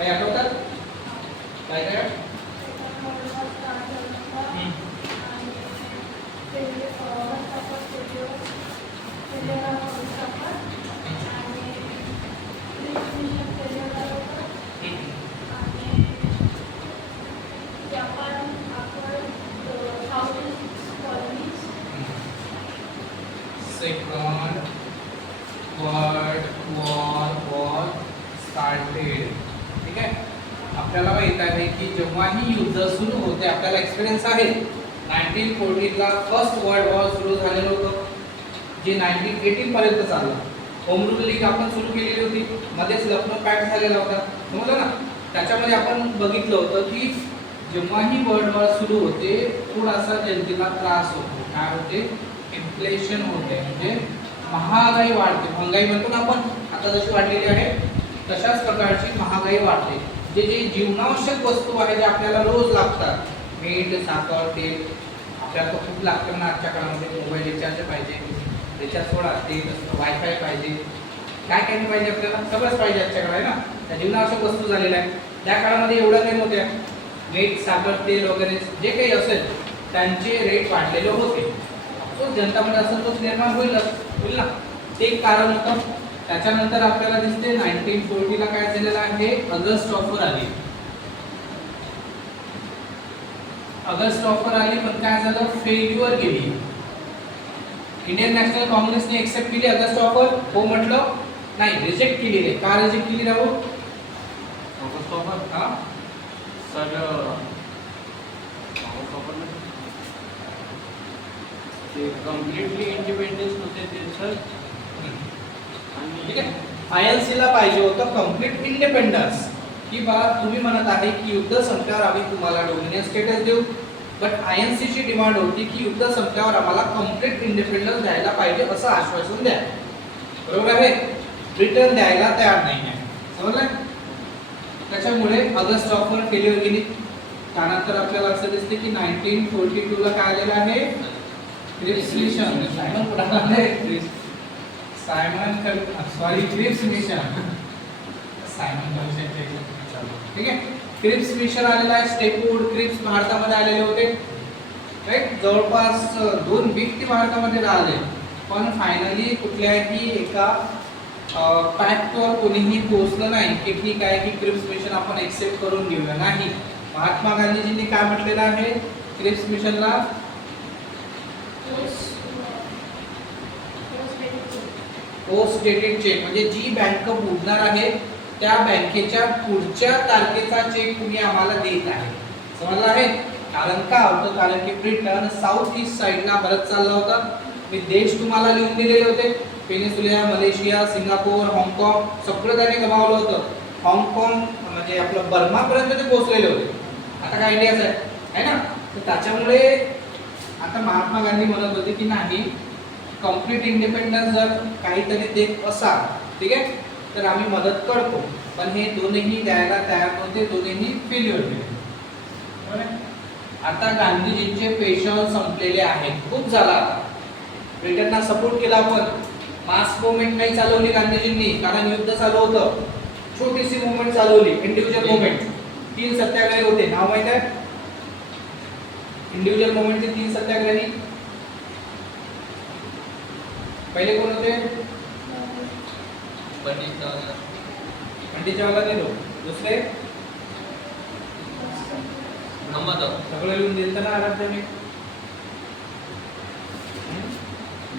काही आठवतात काय काय? Second World War was started. ठीक आहे, आपल्याला माहित आहे की जेव्हा ही युद्ध सुरू होते, आपल्याला एक्सपिरियन्स आहे 1914 ला फर्स्ट वर्ल्ड वॉर सुरू झालेलं होतं, जे 1918 पर्यंत चाललं. होम रूल लीग आपण सुरू केलेली होती, मध्येच लखनौ पॅक्ट झालेला होता, समजलं ना. त्याच्यामध्ये आपण बघितलं होतं की जेव्हा ही वर्ल्ड वॉर सुरू होते, थोडासा जनतेला त्रास होतो. काय होते? इन्फ्लेशन होते, म्हणजे महागाई वाढते. महागाई म्हणतो ना आपण, आता जशी वाढलेली आहे तशाच प्रकारची महागाई वाढते. जे जे जीवनावश्यक वस्तू आहे, जे आपल्याला रोज लागतात, मीठ, साखर, तेल, आपल्याला खूप लागतं ना आजच्या काळामध्ये. मोबाईल रिचार्ज पाहिजे, रिचार्ज सोडा, तेल असतं, वायफाय पाहिजे, काय काय पाहिजे आपल्याला, सगळंच पाहिजे आजच्या काळात ना. त्या जीवनावश्यक वस्तू झालेल्या आहेत. त्या काळामध्ये एवढं काही नव्हत्या. मीठ, साखर, तेल वगैरे जे काही असेल त्यांचे रेट वाढलेले होते. तो जनतामध्ये असंतोष निर्माण होईल ना, ते एक कारण होतं. त्याच्यानंतर आपल्याला दिसते 1940 ला काय झालेलं आहे, ऑगस्ट ऑफर आली. ऑगस्ट ऑफर आली, पण काय झालं, फेल्युअर गेली. इंडियन नॅशनल काँग्रेसने एक्सेप्ट केली ऑगस्ट ऑफर, हो म्हटलं, नाही रिजेक्ट केली रे. का रिजेक्ट केली राहू ऑगस्ट ऑफर? हा सर ऑगस्ट ऑफर ते कम्प्लिटली इंडिपेंडेंस होते ते सर. ठीक आहे, INC ला पाहिजे होतं कम्प्लीट इंडिपेंडन्स, की बा तुम्ही म्हणत आहे की युद्ध संपल्यावर आम्ही तुम्हाला डोमिनियन स्टेटस देऊ, बट INC ची डिमांड होती की युद्ध संपल्यावर आम्हाला कम्प्लीट इंडिपेंडन्स द्यायला पाहिजे असं आश्वासन द्या. बरोबर आहे, रिटर्न द्यायला तयार नाही आहे, समजलं. त्याच्यामुळे ऑगस्ट ऑफर फेल्युअर गेली. त्यानंतर आपल्याला असं दिसते की 1942 ला काय आलेलं आहे, क्रिप्स मिशन. क्रिप्स मिशन, ठीक आहे. क्रिप्स मिशन आलेला आहे. स्टेपवुड, क्रिप्स भारतामध्ये आलेले होते, राईट. जवळपास 2 व्यक्ती भारतामध्ये राहिले, पण फायनली कुठल्याही एका पॅक्टवर कोणीही पोहोचलं नाही की ठीक आहे की क्रिप्स मिशन आपण एक्सेप्ट करून घेऊया. नाही, महात्मा गांधीजींनी काय म्हटलेलं आहे, क्रिप्स मिशनला पोस्ट डेटेड चेक, म्हणजे जी बँक बुडणार आहे त्या बँकेच्या पुढच्या तारखेचा चेक तुम्ही आम्हाला देत आहे, समजलं आहे. कारण का होतं, कारण की ब्रिटन साऊथ ईस्ट साईडला बरंच चालला होता. मी देश तुम्हाला लिहून दिलेले होते, पेनिसुला, मलेशिया, सिंगापूर, हाँगकाँग, सगळं त्याने गमावलं होतं. हाँगकाँग म्हणजे आपलं बर्मापर्यंत ते पोहोचलेले होते. आता काय इंडियाच आहे ना. तर त्याच्यामुळे आता महात्मा गांधी म्हणत होते की नाही, कम्प्लीट इंडिपेंडन्स जर काहीतरी देत असाल, ठीक आहे, तर आम्ही मदत करतो. पण हे दोन्ही द्यायला तयार नव्हते, दोन्ही फेल्युअर केले. आता गांधीजींचे पेशन्स संपलेले आहेत, खूप झाला. ब्रिटनला सपोर्ट केला, आपण मास मुवमेंट नाही चालवली गांधीजींनी, कारण युद्ध चालू होतं. छोटीशी मुवमेंट चालवली, इंडिव्हिज्युअल मुवमेंट. 3 सत्याग्रही होते, नाव माहित आहे इंडिव्हिज्युअल मुवमेंटचे 3 सत्याग्रही. पहिले कोण होते, पंडित जवाहरलाल नेहरू. दुसरे ब्रह्मदास. सगळं लिहून दिलं ना आराध्याने,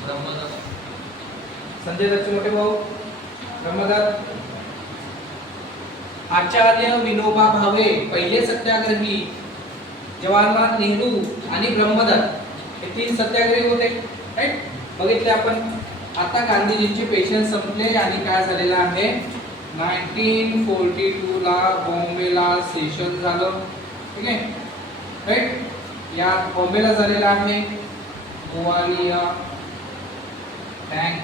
ब्रह्मदास. संजय दत्तचे मोठे भाऊ ब्रह्मदास. आचार्य विनोबा भावे पहिले सत्याग्रही, जवाहरलाल नेहरू आणि ब्रह्मदत्त हे 3 सत्याग्रही होते, राईट. बघितले आपण. आता गांधीजींचे पेशन्स संपले आणि काय झालेलं आहे, 1942 ला बॉम्बेला सेशन झालं, ठीक आहे, राईट. या बॉम्बेला झालेला आहे गोवालिया टँक,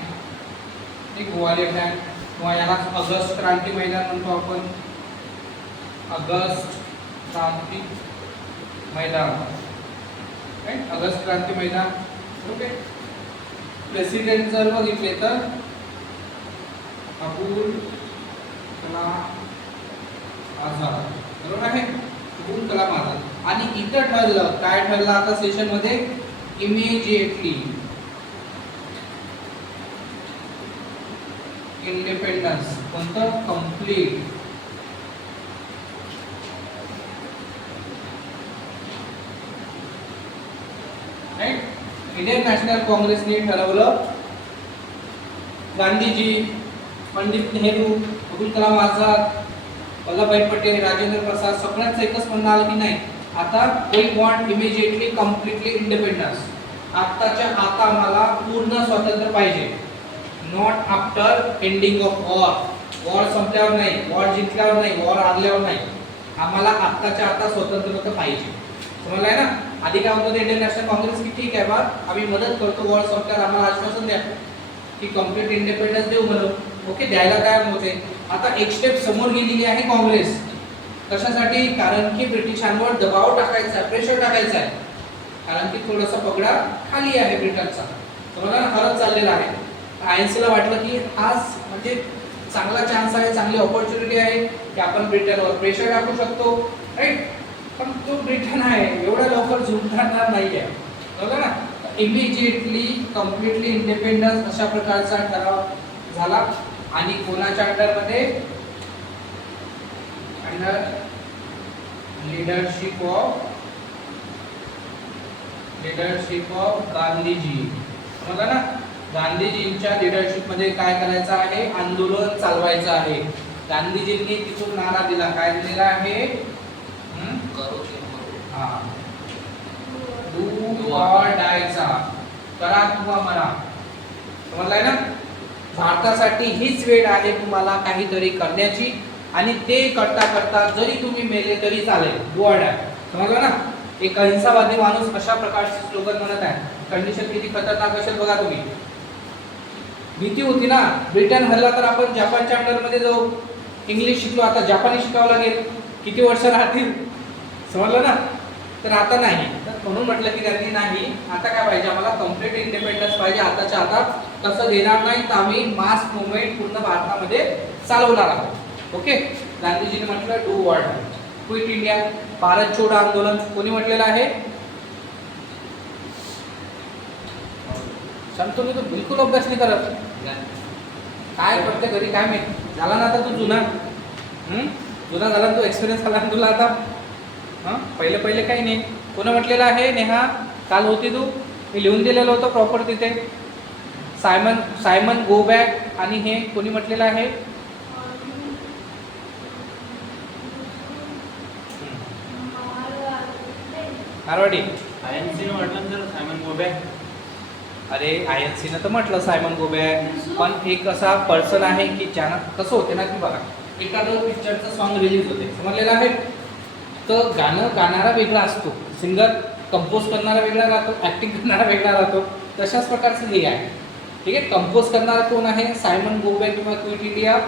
ठीक, गोवालिया टँक, किंवा याला ऑगस्ट क्रांती मैदान म्हणतो आपण. August Kranti Maidan, right, August Kranti Maidan. Okay. President जर बघितले तर अबुल कलाम आझाद, बरोबर आहे. अब्दुल कलाम आझाद. आणि इथं ठरलं काय ठरलं आता सेशन मध्ये, इमिजिएटली इंडिपेंडन्स. कोणतं? Complete right. इंडियन नॅशनल काँग्रेसने ठरवलं, गांधीजी, पंडित नेहरू, अब्दुल कलाम आझाद, वल्लभभाई पटेल, राजेंद्र प्रसाद सगळ्यांचं एकच म्हणणं आलं की नाही, आता we want immediately completely independence. आत्ताच्या आता आम्हाला पूर्ण स्वातंत्र्य पाहिजे. Not after ending of war. War संपल्यावर नाही, वॉर जिंकल्यावर नाही, वॉर हारल्यावर नाही. आम्हाला आत्ताच्या आता स्वातंत्र्य पाहिजे. समजलं आहे ना. आधी काय होतं इंडियन नॅशनल काँग्रेस की ठीक आहे बा आम्ही मदत करतो, वॉर संपल्यावर आम्हाला आश्वासन द्या की कम्प्लीट इंडिपेंडन्स देऊ म्हणून. ओके, द्यायला तयार नव्हते. आता एक स्टेप समोर गेलेली आहे काँग्रेस. कशासाठी? कारण की ब्रिटिशांवर दबाव टाकायचा आहे, प्रेशर टाकायचा आहे. कारण की थोडासा पगडा खाली आहे ब्रिटनचा, समजा हरत चाललेला आहे. आयएनसीला वाटलं की हाच म्हणजे चांगला चान्स आहे, चांगली ऑपॉर्च्युनिटी आहे की आपण ब्रिटनवर प्रेशर टाकू शकतो, राईट. पण तो ब्रिटन आहे एवढ्या लवकर झुकणार नाही आहे, बरोबर ना. इमिजिएटली कम्प्लिटली इंडिपेंडन्स अशा प्रकारचा ठराव झाला. आणि कोणाच्या अंडरमध्ये? Under leadership of Gandhiji. समजा ना, गांधीजींच्या लीडरशिप मध्ये काय करायचं आहे? आंदोलन चालवायचं आहे. गांधीजींनी तिथून नारा दिला, काय दिलेला आहे? डू ऑर डायचा, करा किंवा मरा. समजलाय ना. भारतासाठी हीच वेळ आहे तुम्हाला काहीतरी करण्याची, आणि ते करता करता जरी तुम्ही मेले तरी चालेल. Do or die. समजलं ना. एक अहिंसावादी माणूस अशा प्रकारचे स्लोगन म्हणत आहे. कंडिशन किती खतरनाक असेल बघा तुम्ही. भीती होती ना, ब्रिटन हल्ला तर आपण जपानच्या अंडर मध्ये जाऊ. इंग्लिश शिकलो, आता जपानी शिकावं लागेल. किती वर्ष राहतील? समजलं ना. तर आता नाही. तर म्हणून म्हटलं की त्यांनी नाही, आता काय पाहिजे आम्हाला? कम्प्लीट इंडिपेंडन्स पाहिजे आताच्या आता. तसं देणार नाही तर आम्ही मास मुवमेंट पूर्ण भारतामध्ये चालवणार आहोत. ओके. गांधीजींनी म्हटलं do or die. Quit India, Bharat छोडो आंदोलन कोणी म्हटलेलं आहे? शांतनु तो बिलकुल अभ्यास नाही करत. काय करते घरी काय माहिती. झाला ना आता तू जुना, जुना झाला तू, एक्सपिरियन्स आला ना तुला आता. पहिले पहिले काही नाही. कोणी म्हटलेलं आहे? नेहा काल होती तू, मी लिहून दिलेलं होतं प्रॉपर तिथे. Simon go back. आणि हे कोणी म्हटलेलं आहे? मारवाडी. आयएनसी म्हटलं तर सायमन गो बॅक. अरे आयएनसी न तर म्हटलं सायमन गो बॅक, पण एक असा पर्सन आहे की ज्यानं कसं होते ना की बघा, एखादं पिक्चरचं सॉन्ग रिलीज होते, समजलेलं आहे. तर गाणं गाणारा वेगळा असतो, सिंगर कंपोज करणारा वेगळा राहतो, ॲक्टिंग करणारा वेगळा राहतो. तशाच प्रकारचं हे आहे. ठीक आहे. कंपोज करणारा कोण आहे? सायमन गो बॅक किंवा क्विट इंडिया,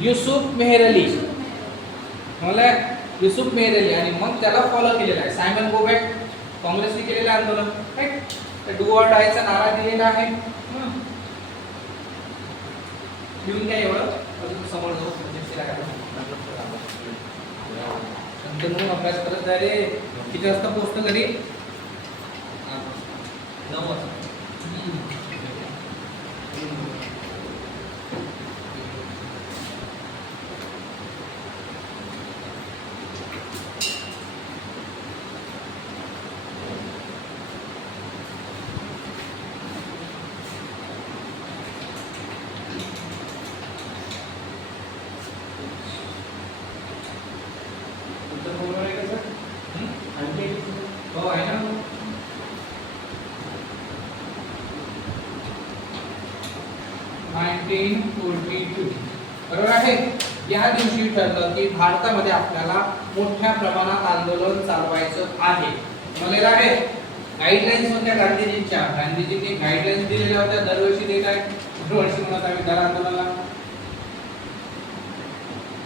युसुफ मेहर अली. मला युसुफ मेहर अली. आणि मग त्याला फॉलो केलेला आहे सायमन गो बॅक, काँग्रेसने केलेलं आंदोलन, राईट. तर डू ऑर डायचा नारा दिलेला आहे. लिहून घ्या एवढं, अजून समोर जाऊ. म्हणून अभ्यास करत जा रे. किती वाजता पोहोचतो घरी? 9 वाजता. हो आहे ना. 1942 बरोबर आहे. या दिवशी ठरलं की भारतामध्ये आपल्याला मोठ्या प्रमाणात आंदोलन चालवायचं आहे. मला आहे गाईडलाईन्स होत्या गांधीजींच्या. गांधीजींनी गाईडलाईन्स दिलेल्या होत्या, दरवर्षी देत आहे. दरवर्षी म्हणत आम्ही दर आंदोलनाला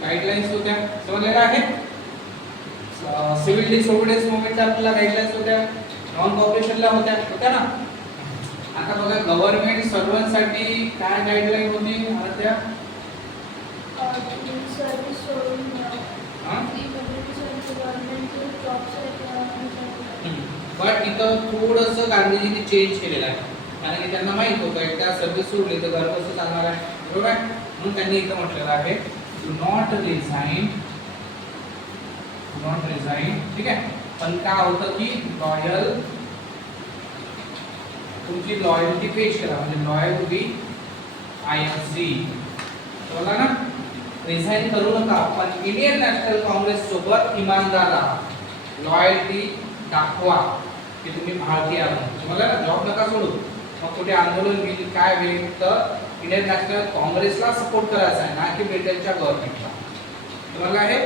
गाईडलाईन्स होत्या, समजलेलं आहे. सिव्हिल डिसओबिडियन्स मुवमेंटच्या आपल्याला गाईडलाईन्स होत्या, नॉन कॉपरेशनला होत्या ना. आता बघा गव्हर्नमेंट सर्वांसाठी काय गाईडलाईन होती? त्या तिथं थोडंसं गांधीजींनी चेंज केलेलं आहे, कारण की त्यांना माहित होतं एकदा सर्व्हिस सोडली तर घर कसं चालणार आहे, बरोबर आहे. म्हणून त्यांनी इथं म्हटलेलं आहे डू नॉट रिझाइन, ठीक आहे. पण काय होतं की लॉयल, तुमची लॉयल्टी पेश करा, म्हणजे लॉयल टू बी INC, बोला ना. रिझाइन करू नका, पण इंडियन नॅशनल काँग्रेस सोबत इमानदार राहा, लॉयल्टी दाखवा की तुम्ही भारतीय आहात. तुम्हाला ना जॉब नका सोडू, मग कुठे आंदोलन होईल काय होईल तर इंडियन नॅशनल काँग्रेसला सपोर्ट करायचा आहे, ना की ब्रिटनच्या गव्हर्नमेंटला. तुम्हाला आहे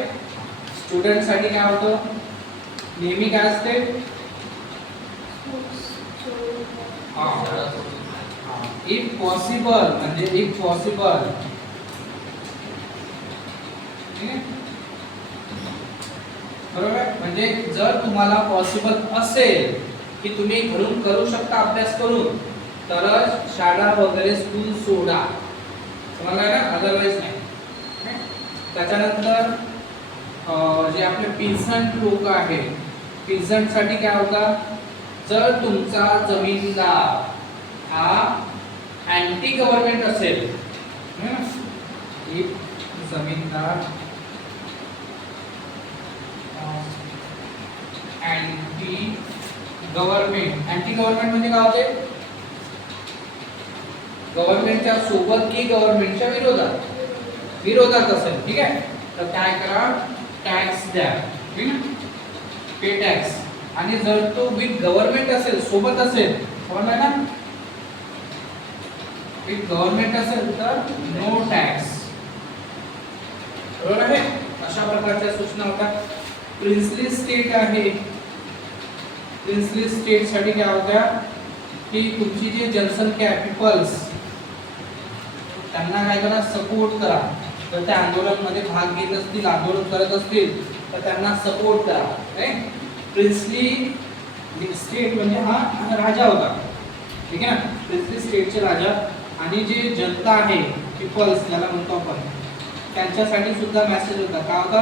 स्टुडंटसाठी काय होतं, नेहमी काय असते, इफ पॉसिबल, म्हणजे इफ पॉसिबल, बरोबर. म्हणजे जर तुम्हाला पॉसिबल असेल की तुम्ही घरून करू शकता अभ्यास करून, तरच शाळा वगैरे स्कूल सोडा, तुम्हाला ना, अदरवाईज नाही. त्याच्यानंतर जे आपले पिझंट लोक आहेत, पिझंटसाठी काय होता, जर तुमचा जमीनदार हा अँटी गव्हर्नमेंट असेल, जमीनदार अँटी गव्हर्नमेंट म्हणजे काय होते, गव्हर्नमेंटच्या सोबत की गव्हर्नमेंटच्या विरोधात असेल, ठीक आहे. तर काय करा, टॅक्स द्या, ठीक आहे, पे टॅक्स. आणि जर तो विथ गव्हर्नमेंट असेल, सोबत असेल, समजलं ना, विथ गव्हर्नमेंट असेल तर नो टॅक्स, बरोबर आहे. अशा प्रकारच्या सूचना होत्या. प्रिन्सली स्टेट आहे, प्रिन्सली स्टेट साठी काय होत्या की तुमची जी जनसंख्या आहे, पीपल्स, त्यांना काय करा, सपोर्ट करा. तर त्या आंदोलनामध्ये भाग घेत असतील, आंदोलन करत असतील तर त्यांना सपोर्ट करा. राईट. प्रिन्सली स्टेट म्हणजे हा राजा होता, ठीक आहे ना, प्रिन्सली स्टेटचे राजा. आणि जे जनता आहे, पीपल्स ज्याला म्हणतो आपण, त्यांच्यासाठी सुद्धा मेसेज होता. काय होता,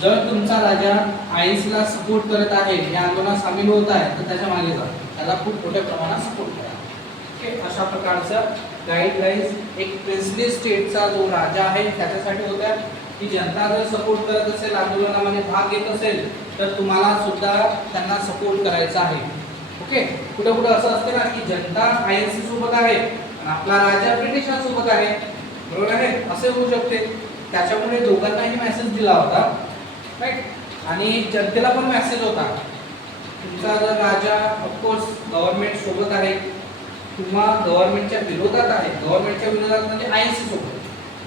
जर तुमचा राजा INC ला सपोर्ट करत आहे, या आंदोलनात सामील होत आहे, तर त्याच्या मागे जा, त्याला खूप मोठ्या प्रमाणात सपोर्ट करा. ओके. अशा प्रकारचं गाईडलाईन्स एक प्रिन्सली स्टेटचा जो राजा आहे त्याच्यासाठी होत्या की जनता जर सपोर्ट करत असेल, आंदोलनामध्ये भाग घेत असेल, तर तुम्हाला सुद्धा त्यांना सपोर्ट करायचा आहे. ओके. कुठं कुठं असं असते ना की जनता INC सोबत आहे आणि आपला राजा ब्रिटिशांसोबत आहे, बरोबर आहे, असे होऊ शकते. त्याच्यामुळे दोघांनाही मेसेज दिला होता, राईट. आणि जनतेला पण मेसेज होता, तुमचा जर राजा ऑफकोर्स गव्हर्नमेंट सोबत आहे किंवा गव्हर्नमेंटच्या विरोधात आहे, गव्हर्नमेंटच्या विरोधात म्हणजे INC सोबत,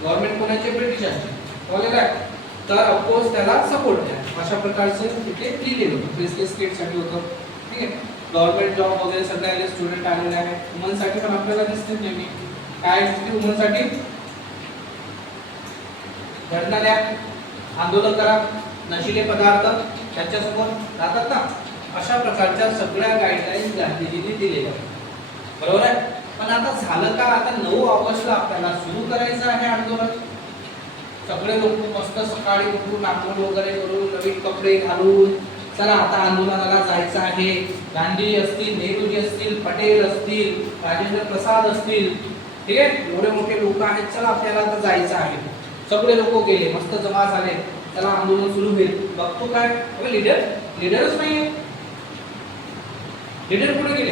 गव्हर्नमेंट कोणाचे, ब्रिटिशांचे, कळलं काय, तर ऑफकोर्स त्याला सपोर्ट द्या. अशा प्रकारचं तिथे लिहिलेलं होतं. प्रिन्सली स्टेटसाठी होतं, ठीक आहे. गव्हर्नमेंट जॉब वगैरे सगळे स्टुडंट आलेले आहेत. वुमनसाठी पण आपल्याला दिसते नेहमी काय दिसते, वुमनसाठी धरणा द्या, आंदोलन करा, नशिले पदार्थ त्यांच्यासोबत राहतात ना. अशा प्रकारच्या सगळ्या गाईडलाईन्स गांधीजींनी दिलेल्या, बरोबर आहे. पण आता झालं का, आता 9 ऑगस्टला आपल्याला सुरू करायचं आहे आंदोलन. सगळे लोक मस्त सकाळी उठून आंघोळ वगैरे करून, नवीन कपडे घालून, चला आता आंदोलनाला जायचं आहे. गांधी असतील, नेहरूजी असतील, पटेल असतील, राजेंद्र प्रसाद असतील, ठीक आहे, एवढे मोठे लोक आहेत, चला आपल्याला आता जायचं आहे. सगळे लोक गेले, मस्त जमा झाले, चला आंदोलन सुरू होईल. बघतो काय, लीडरच नाहीये. लीडर कुठे गेले,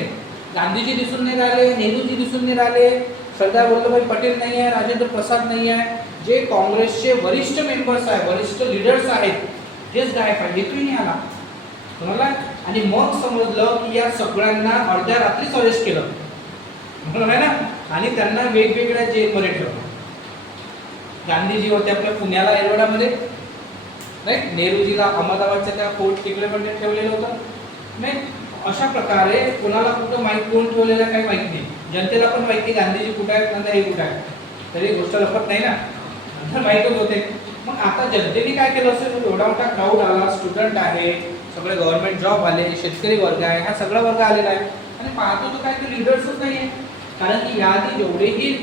गांधीजी दिसून नाही राहिले, नेहरूजी दिसून नाही राहिले, सरदार वल्लभभाई पटेल नाही आहे, राजेंद्र प्रसाद नाही आहे. जे काँग्रेसचे वरिष्ठ मेंबर्स आहेत, वरिष्ठ लीडर्स आहेत, तेच गायब आहे, हेतूही नाही आला, बरोबर. आणि मग समजलं की या सगळ्यांना अर्ध्या रात्रीच अरेस्ट केलं, बरोबर आहे ना, आणि त्यांना वेगवेगळ्या जेलमध्ये ठेवलं. गांधीजी होते आपल्या पुण्याला एरवाडामध्ये, राईट, नेहरूजीला अहमदाबादच्या त्या फोर्ट टिकलेमध्ये ठेवलेलं होतं, नाही. अशा प्रकारे कोणाला कुठं माहीत, कोण ठेवलेलं काही माहिती नाही, जनतेला पण माहिती गांधीजी कुठे आहेत, नंतर हे कुठे आहे, तरी गोष्ट लपत नाही ना, नंतर माहीतच होते. मग आता जनतेने काय केलं असेल, एवढा मोठा क्राऊड आला, स्टुडंट आहे, सगळे गव्हर्नमेंट जॉब आले, शेतकरी वर्ग आहे, हा सगळा वर्ग आलेला आहे, आणि पाहतो तो काय ते लीडर्सच नाही आहे. कारण की याआधी जेवढेही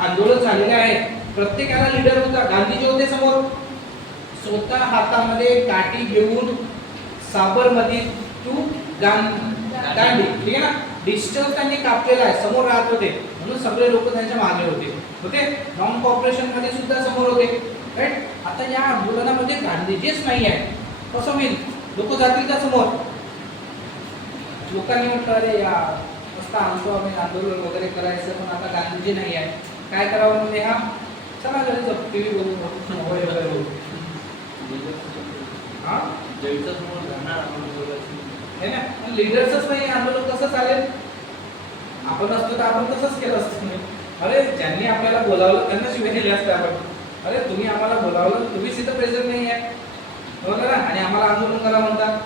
आंदोलन झालेले आहेत प्रत्येकाला लीडर होता. गांधीजी होते समोर, स्वतः हातामध्ये काठी घेऊन साबरमती टू दांडी, ठीक आहे ना. डिस्टन्स त्यांनी कापलेला आहे, समोर राहत होते म्हणून सगळे लोक त्यांच्या मागे होते. नॉन कॉपरेशन मध्ये सुद्धा समोर होते, राईट. आता या आंदोलनामध्ये गांधीजीच नाही आहे, कसं होईल? लोक जातील का समोर? लोकांनी म्हटलं अरे या मस्त आमचं आम्ही आंदोलन वगैरे करायचं, पण आता गांधीजी नाही आहे, काय करावं म्हणजे हा चला घरी जाऊ टीव्ही बघू मोबाईल वगैरे बघू. हा जयचं समोर जाणार हे ना, लीडर्सच नाही, आंदोलन कसं चालेल? आपण असतो तर आपण तसंच केलं असतं. अरे ज्यांनी आपल्याला बोलावलं त्यांना शिवाय दिले असते आपण. अरे तुम्ही आम्हाला बोलावलं, तुम्हीच इथं प्रेझेंट नाही आहे बरोबर ना, आणि आम्हाला आंदोलन करा म्हणतात.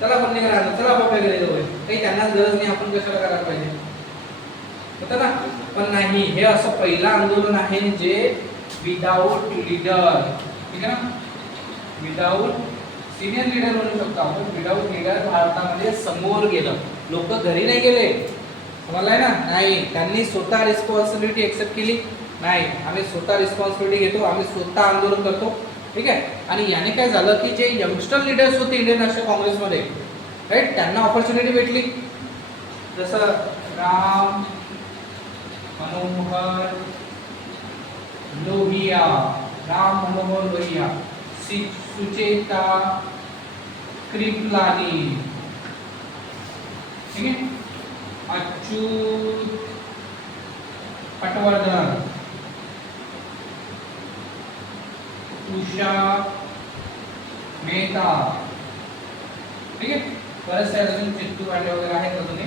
चला बंदी करा, चला बाबा घरी जाऊया, काही त्यांनाच गरज नाही, आपण कशाला करायला पाहिजे होतं ना. पण नाही, हे असं पहिलं आंदोलन आहे जे विदाऊट लीडर, ठीक आहे ना, विदाऊट सिनियर लीडर म्हणू शकतो आपण, विदाऊट लीडर भारतामध्ये समोर गेलं. लोक घरी नाही गेले, समजलंय ना. नाही, त्यांनी स्वतः रिस्पॉन्सिबिलिटी एक्सेप्ट केली. नाही, आम्ही स्वतः रिस्पॉन्सिबिलिटी घेतो, आम्ही स्वतः आंदोलन करतो, ठीक आहे. आणि याने काय झालं की जे यंगस्टर लीडर्स होते इंडियन नॅशनल काँग्रेसमध्ये, राईट, त्यांना ऑपॉर्च्युनिटी भेटली. जसं राम मनोहर लोहिया, सुचेता कृपलानी, ठीक है, अच्युत पटवर्धन, उषा मेहता, ठीक आहे. बरेचसे अजून चित्तू वाले वगैरे आहेत अजून,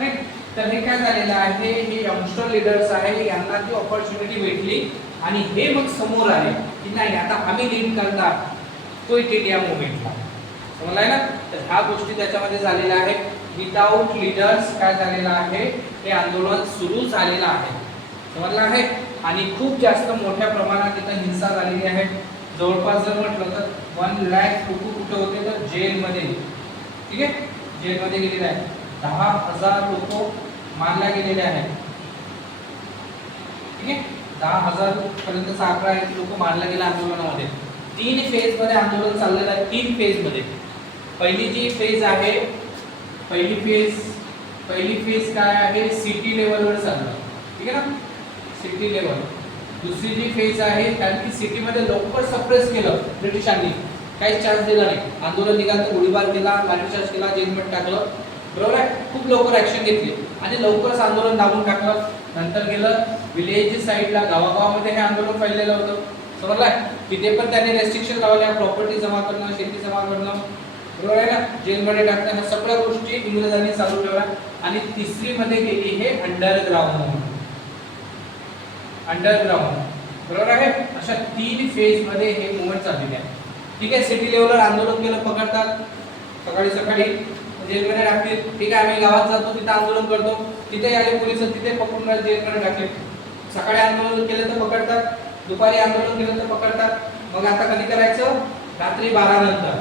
राईट. तर हे काय झालेलं आहे, हे यंगस्टर लीडर्स आहे, यांना ती ऑपॉर्च्युनिटी भेटली आणि हे मग समोर आले की नाही आता आम्ही लीड करणार क्विट इंडिया मुवमेंटला, समजलाय ना. तर ह्या गोष्टी त्याच्यामध्ये झालेल्या आहेत. विदाऊट लीडर्स काय झालेलं आहे, हे आंदोलन सुरू झालेलं आहे, समजलं आहे. आणि खूप जास्त मोठ्या प्रमाणात इथं हिंसा झालेली आहे. जवळपास जर म्हटलं तर 1 लाख लोक कुठे होते तर जेलमध्ये, ठीक आहे, जेलमध्ये गेलेले आहेत. 10,000 लोक मारल्या गेलेले आहेत, ठीक आहे. 10,000 पर्यंतचा आकडा आहे की लोक मारल्या गेले आंदोलनामध्ये. 3 फेज मध्ये आंदोलन चाललेलं आहे. 3 फेज मध्ये पहिली जी फेज आहे, पहिली फेज काय आहे, सिटी लेवलवर चाललं, ठीक आहे ना, सिटी लेवल. दुसरी जी फेज आहे, कारण की सिटीमध्ये लवकर सप्रेस केलं ब्रिटिशांनी, काहीच चान्स दिला नाही. आंदोलन निघालं तर गोळीबार केला, लाठीचार्ज केला, जेलमध्ये टाकलं, बरोबर आहे. खूप लवकर ऍक्शन घेतली आणि लवकरच आंदोलन दाबून टाकलं. नंतर गेलं विलेज साईडला, गावागावामध्ये हे आंदोलन फैललेलं होतं, समजलाय. तिथे पण त्यांनी रेस्ट्रिक्शन लावल्या, प्रॉपर्टी जमा करणं, शेती जमा करणं, बरोबर आहे ना, जेलमध्ये टाकणं, ह्या सगळ्या गोष्टी इंग्रजांनी चालू ठेवल्या. आणि तिसरी मध्ये गेली हे अंडरग्राऊंड, बरोबर आहे. अशा 3 फेज मध्ये हे मुवमेंट चाललेले आहे, ठीक आहे. सिटी लेवलवर आंदोलन केलं, पकडतात, सकाळी जेलमध्ये टाकतील, ठीक आहे. आम्ही गावात जातो, तिथे आंदोलन करतो, तिथे आले पोलिस, तिथे पकडून जेलमध्ये टाकले. सकाळी आंदोलन केलं तर पकडतात, दुपारी आंदोलन केलं तर पकडतात. मग आता कधी करायचं, रात्री 12 नंतर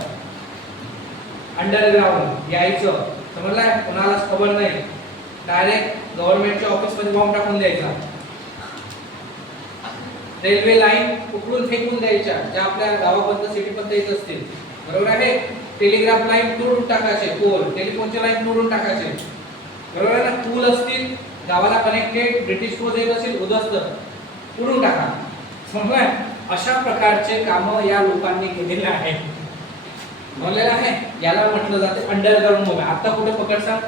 अंडरग्राऊंड यायचं, समजलाय. कोणालाच खबर नाही, डायरेक्ट गव्हर्नमेंटच्या ऑफिसमध्ये बॉम्ब टाकून द्यायचा, रेल्वे लाईन उकळून फेकून द्यायच्या ज्या आपल्या गावापर्यंत सिटीपर्यंत येत असतील, बरोबर आहे. टेलिग्राफ लाईन तोडून टाकायचे, पोल टेलिफोनच्या लाईन तोडून टाकायचे, बरोबर आहे ना. पूल असतील गावाला कनेक्टेड, ब्रिटिश फौज येत असेल उद्ध्वस्त, तोडून टाका, समजलाय. अशा प्रकारचे कामं या लोकांनी केलेले आहेत, समजलेलं आहे. याला म्हटलं जाते अंडरग्राऊंड मुवमेंट. आता कुठे पकडसा,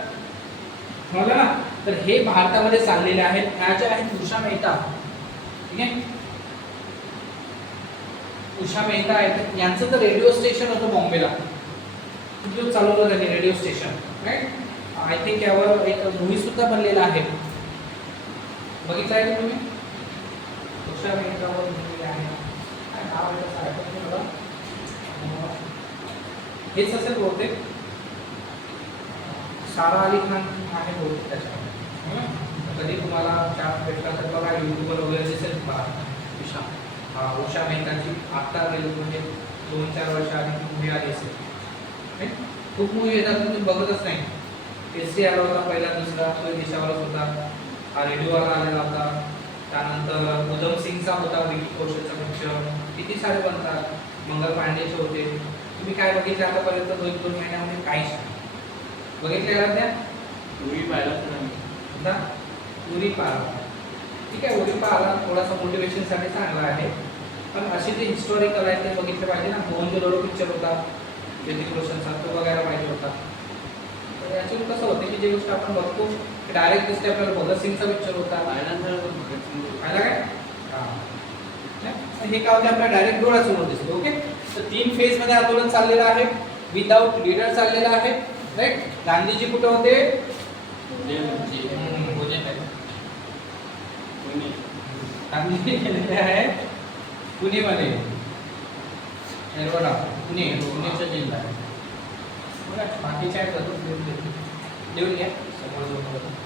समजलं ना. तर हे भारतामध्ये चाललेले आहेत. ह्याच्या आहेत उषा मेहता, ठीक आहे. उषा मेहता आहेत, यांचं तर रेडिओ स्टेशन होतं बॉम्बेला, खूप दिवस चालवलं त्यांनी radio station, right. I think यावर एक मूवी सुद्धा बनलेला आहे, बघितला आहे तुम्ही? उषा मेहतावर मूवी आहे, काय नाव आहे त्याचं आठवत नाही मला, हेच असेल बहुतेक, सारा अली खान आहे बहुतेक त्याच्यामध्ये. कधी तुम्हाला चान्स भेटला तर बघा, युट्यूबवर वगैरे दिसेल तुम्हाला उषा मेहताची. आत्ता म्हणजे 2-4 वर्ष आधी मूवी आली असेल. खूप मूवी येतात, तुम्ही बघतच नाही. केसरी आला होता पहिला, दुसरा तो देशावरच होता, हा रेडिओवाला आलेला होता. त्यानंतर उधम सिंगचा होता, विकी कौशलचा पिक्चर, किती सारे बनतात. मंगल पांडेचे होते. तुम्ही काय बघितले आतापर्यंत 2-2 महिन्यामध्ये? काहीच नाही, बघितले का त्या पूर्वी पाहिला तर आम्ही. आता उरी पाहाला. ठीक आहे, उरी पाहाला थोडासा मोटिवेशनसाठी चांगला आहे, पण असे जे हिस्टॉरिकल आहे ते बघितले पाहिजे ना. मोहनजोदडो पिक्चर होता ऋतिक रोशनचा, तो बघायला पाहिजे होता. तर याच्यावर कसं होतं की जे गोष्ट आपण बघतो डायरेक्ट दिसते आपल्याला. भगतसिंगचा पिक्चर होता, पाहिला तर भगतसिंग. पाहिला काय? हां, हे काय होते आपल्या डायरेक्ट डोळ्यासमोर दिसते. ओके, तर 3 फेज मध्ये आंदोलन चाललेलं आहे. विदाउट लीडर चाललेलं आहे, राईट. गांधीजी कुठे होते? गांधीजी गेलेले आहे पुणेमध्ये, एरवडा, पुणेचा जिल्हा आहे. बघा बाकीच्या आहेत लिहून घ्या समोर जाऊन.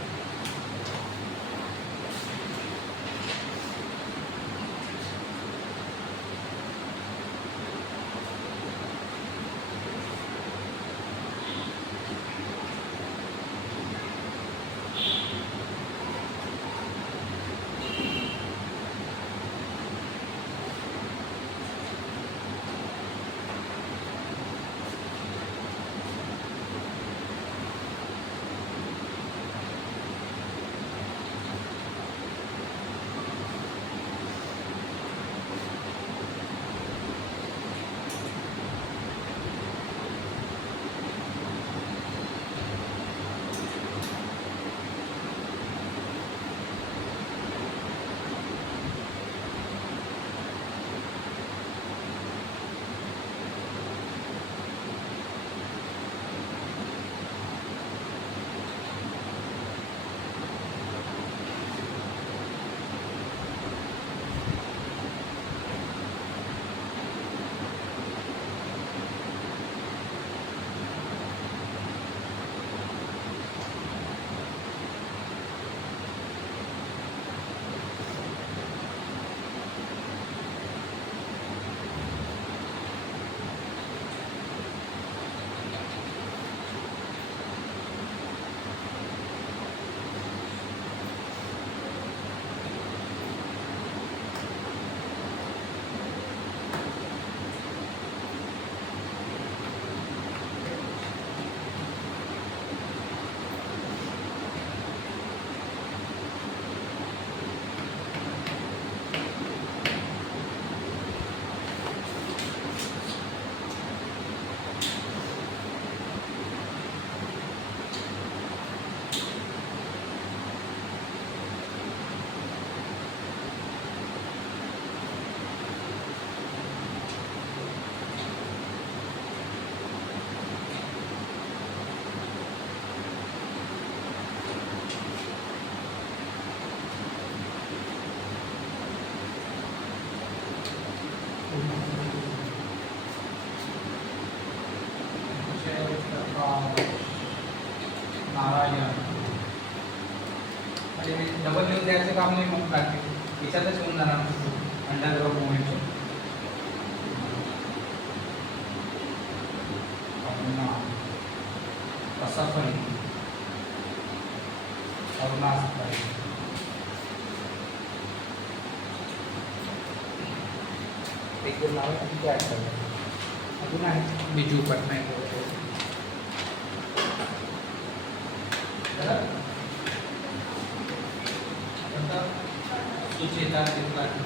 डबल न्यूज द्यायचं काम नाही मग बाकी याच्यातच होऊन जाणार अंडरग्राउंड मुवमेंटचं. सफरी करुणा सफरी एक दोन नाव किती ॲड करतात अजून आहे बिजू पटनायक सुचेता त्रिपाठी.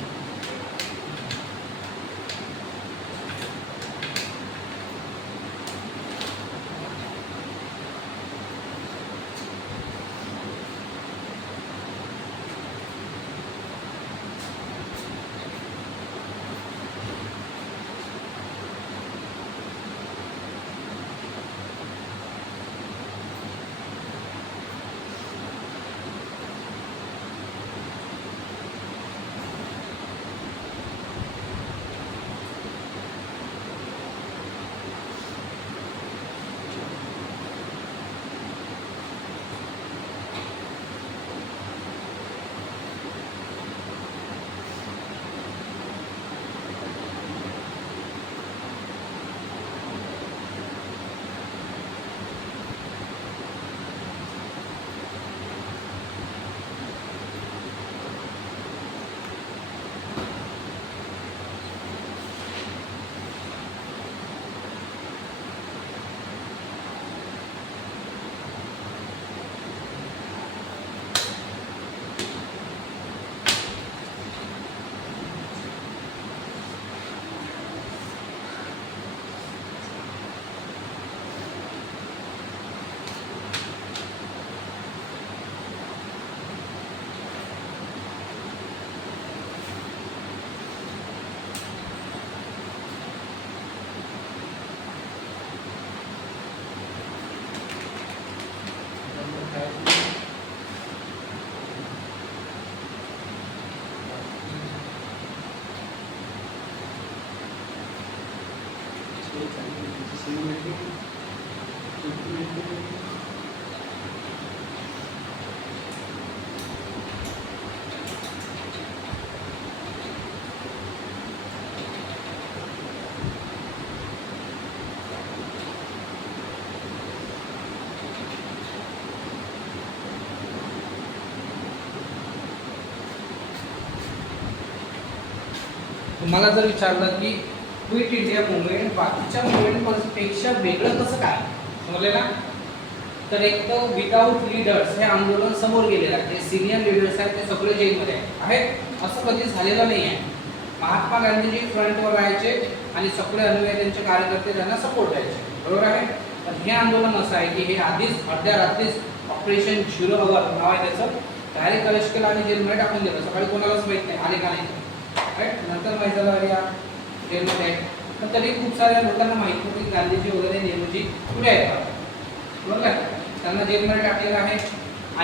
तुम्हाला जर विचारलं की क्विट इंडिया मुवमेंट बाकीच्या मुवमेंटपेक्षा वेगळं कसं काय समजले ना, तर एक तर विदाऊट लीडर्स हे आंदोलन समोर गेलेलं आहे. जे सिनियर लीडर्स आहेत ते सगळे जेलमध्ये आहेत. असं कधी झालेलं नाही आहे. महात्मा गांधीजी फ्रंटवर राहायचे आणि सगळे अनुयायी त्यांचे कार्यकर्ते त्यांना सपोर्ट द्यायचे, बरोबर आहे. पण हे आंदोलन असं आहे की हे आधीच अर्ध्या रात्रीच ऑपरेशन झिरो अवर नाव आहे त्याचं, डायरेक्ट अरेस्ट केलं आणि जेलमध्ये टाकून दिलं. सकाळी कोणालाच माहीत नाही आले का नाही, राईट. नंतर माहीत झालं या जेलमध्ये आहे. पण तरी खूप साऱ्या लोकांना माहीत नव्हतं की गांधीजी वगैरे नेहरूजी कुठे आहेत, बरोबर आहे. त्यांना जेलमध्ये टाकलेलं आहे.